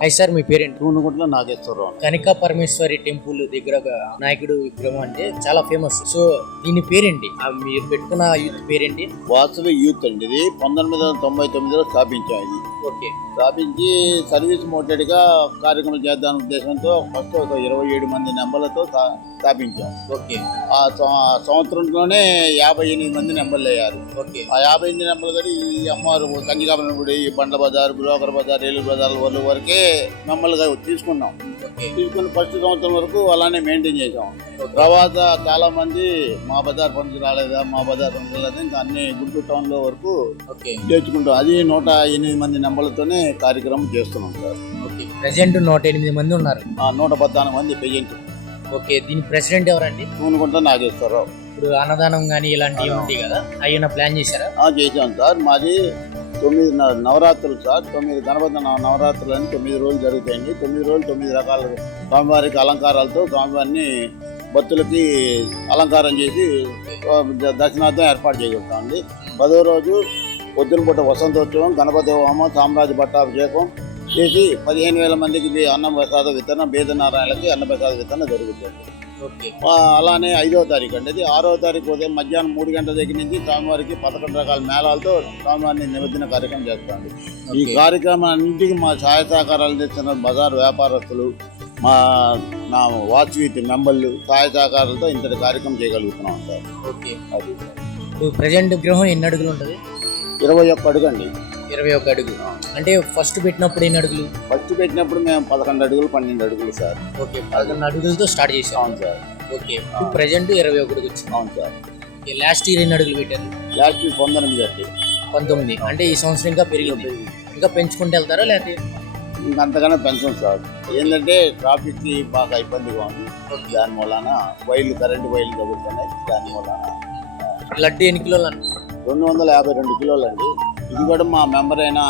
Hi sir, మీ పేరేంటి? Thunuguntla Nageswararao. Kanika Parameshwari temple దగ్గర ఒక నాయకుడు విగ్రహం అంటే చాలా ఫేమస్. సో దీని పేరేంటి? మీరు పెట్టుకున్న యూత్ పేరేంటి? వాసవి యూత్ అండి. ఇది 1999లో స్థాపించాం. ఇది ఓకే. స్థాపించి సర్వీస్ మోటెడ్ గా కార్యక్రమం చేద్దాం ఉద్దేశంతో ఫస్ట్ ఒక 27 మంది నెంబర్లతో స్థాపించాం. ఓకే. ఆ సంవత్సరంలోనే 58 మంది నెంబర్లు అయ్యారు. ఓకే. ఆ 58 నెంబర్లు కూడా ఈ అమ్మవారు కంచికాపన గుడి, బండ్ల బజార్, బ్రోకర్ బజార్, రైలు బజార్ వరకే నెంబర్లుగా తీసుకున్నాం. తీసుకుని ఫస్ట్ సంవత్సరం వరకు అలానే మెయింటైన్ చేసాం. తర్వాత చాలా మంది మా బజార్ పనికి రాలేదా, మా బజార్ పనికి రాలేదా, ఇంకా అన్ని గుంటూరు టౌన్ లో వరకు చేర్చుకుంటాం. అది 108 మంది నెంబర్లతోనే కార్యక్రమం చేస్తున్నాం సార్. ప్రెసెంట్ 108 మంది ఉన్నారు. 114 మంది ప్రెజెంట్. ఓకే. దీని ప్రెసిడెంట్ ఎవరండి? తూనుగుంట్ల నాగేశ్వరరావు. ఇప్పుడు అన్నదానం గానీ ఇలాంటివి ఉంటాయి కదా, అయ్యన్న ప్లాన్ చేశారా? చేసాం సార్. మాది 9 నవరాత్రులు సార్. 9 గణపతి నవరాత్రులు అని 9 రోజులు జరుగుతాయండి. 9 రోజులు 9 రకాల స్వామివారికి అలంకారాలతో స్వామివారిని భక్తులకి అలంకారం చేసి దర్శనార్థం ఏర్పాటు చేయగలుగుతామండి. 10వ రోజు పొద్దున పూట వసంతోత్సవం, గణపతి హోమం, సామ్రాజ్య పట్టాభిషేకం చేసి 15,000 మందికి అన్నప్రసాద వితరణ, బేదనారాయణలకి అన్నప్రసాద వితరణ జరుగుతుంది. అలానే 5వ తారీఖు అండి. అది 6వ తారీఖు ఉదయం మధ్యాహ్నం 3 గంటల దగ్గర నుంచి స్వామివారికి 11 రకాల మేళాలతో స్వామివారిని నిమజ్జన కార్యక్రమం చేస్తామండి. ఈ కార్యక్రమం అన్నింటికి మా సహాయ సహకారాలు తెస్తున్న బజార్ వ్యాపారస్తులు, నా వాచ్వీతి మెంబర్లు సహాయ సహకారాలతో ఇంతటి కార్యక్రమం చేయగలుగుతున్నాం సార్. ఓకే. అది ప్రజెంట్ విగ్రహం ఎన్ని అడుగులు ఉంటుంది? 21 అడుగు అండి. 21 అడుగు అంటే ఫస్ట్ పెట్టినప్పుడు ఎన్ని అడుగులు? ఫస్ట్ పెట్టినప్పుడు మేము 11 అడుగులు 12 అడుగులు సార్. ఓకే. 11 అడుగులతో స్టార్ట్ చేసాం. అవును సార్. ఓకే. ప్రెజెంట్ 21 అడుగు వచ్చింది. అవును సార్. లాస్ట్ ఇయర్ ఎన్ని అడుగులు పెట్టారు? లాస్ట్ ఇయర్ 19 అండి. 19. అంటే ఈ సంవత్సరం ఇంకా పెరిగింది. ఇంకా పెంచుకుంటూ వెళ్తారా లేకపోతే? ఇంకంతగానే పెంచాం సార్. ఏంటంటే ట్రాఫిక్ కి బాగా ఇబ్బందిగా ఉంది. దాని మూలన కరెంటు వైర్లు తగులుతున్నాయి. దాని మూలన లడ్డు ఎన్ని కిలోలు? 252 కిలోలు అండి. ఇది కూడా మా మెంబర్ అయిన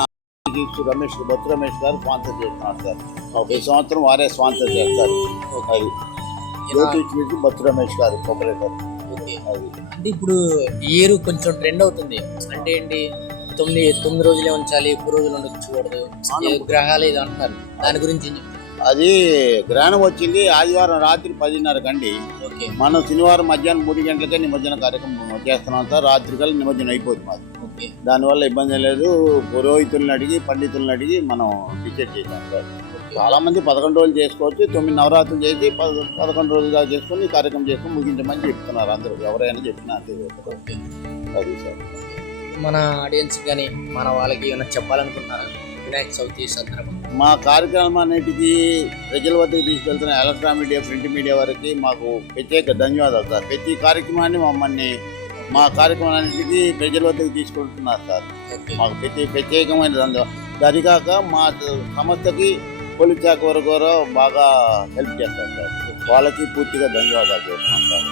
బొత్సు రమేష్ గారు స్పాన్సర్ చేస్తున్నారు సార్. ఈ సంవత్సరం వారే స్పాన్సర్ చేస్తారు. అది బొత్సు రమేష్ గారు ఆపరేటర్. అంటే ఇప్పుడు ఇయర్ కొంచెం ట్రెండ్ అవుతుంది. అంటే ఏంటి, 9 రోజులే ఉంచాలి, ఎక్కువ రోజులు ఉండకూడదు, గ్రహాలు ఇది అంటున్నారు. దాని గురించి అది గ్రహణం వచ్చింది ఆదివారం రాత్రి 10:30 అండి. మనం శనివారం మధ్యాహ్నం 3 గంటలకే నిమజ్జన కార్యక్రమం చేస్తున్నాం సార్. రాత్రి కల్లా నిమజ్జనం అయిపోతుంది మాది. దానివల్ల ఇబ్బంది లేదు. పురోహితులను అడిగి పండితులను అడిగి మనం డిసైడ్ చేసాం సార్. చాలా మంది 11 రోజులు చేసుకోవచ్చు. 9 నవరాత్రులు చేసి 11 రోజులు దాకా చేసుకుని కార్యక్రమం చేసుకుని ముగించమని చెప్తున్నారు అందరూ. ఎవరైనా చెప్పినా అంతే. అది సార్. మన ఆడియన్స్ కానీ మన వాళ్ళకి ఏమైనా చెప్పాలనుకుంటున్నారా వినాయక చవితి సందర్భంగా? మా కార్యక్రమాన్నిటికి ప్రజల వద్దకు తీసుకెళ్తున్న ఎలక్ట్రానిక్ మీడియా, ప్రింట్ మీడియా వారికి మాకు ప్రత్యేక ధన్యవాదాలు సార్. ప్రతి కార్యక్రమాన్ని మా కార్యక్రమాన్నిటికి ప్రజల వద్దకు తీసుకుంటున్నారు సార్. మాకు ప్రత్యేకమైన ధన్యవాదాలు. దరిగాక మా సంస్థకి పోలీస్ శాఖ వరకు బాగా హెల్ప్ చేస్తారు సార్. వాళ్ళకి పూర్తిగా ధన్యవాదాలు చేస్తున్నాం సార్.